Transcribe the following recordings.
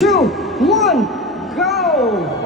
2, 1, go!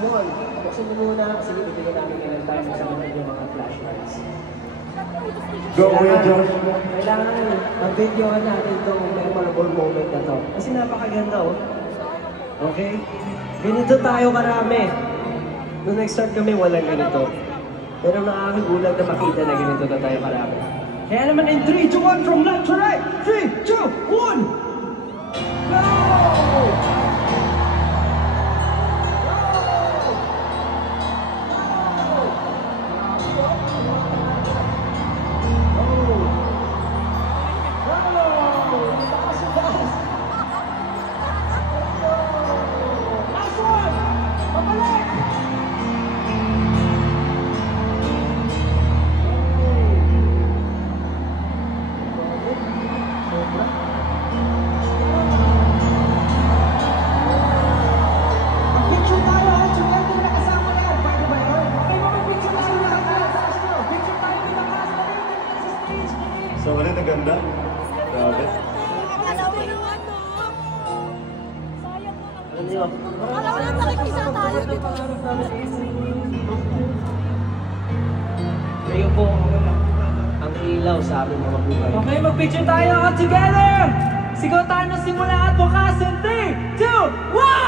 One. Buksan mo muna kasi bibigyan namin ngayon tayo sa mga mga flashlights. Go, Kuya Josh. Kailangan mag-videoan natin itong memorable moment na to. Kasi napakaganda, oh. Okay? Ganito tayo karami. Nung nag-start kami, walang ganito. Pero nakakagulat na makita na ganito na tayo karami. Kaya naman in 3, 2, 1, from left to right. 3, 2, 1, go! So, ano na ganda? Grabe. Akala mo naman, no? Sayang na lang. Ano yun? Akala mo naman nakikisa tayo, di ba? Kayo po ang ilaw sa aming mga buhay. Okay, mag-picture tayo all together! Sigaw tayo na simula at bukas in 3, 2, 1!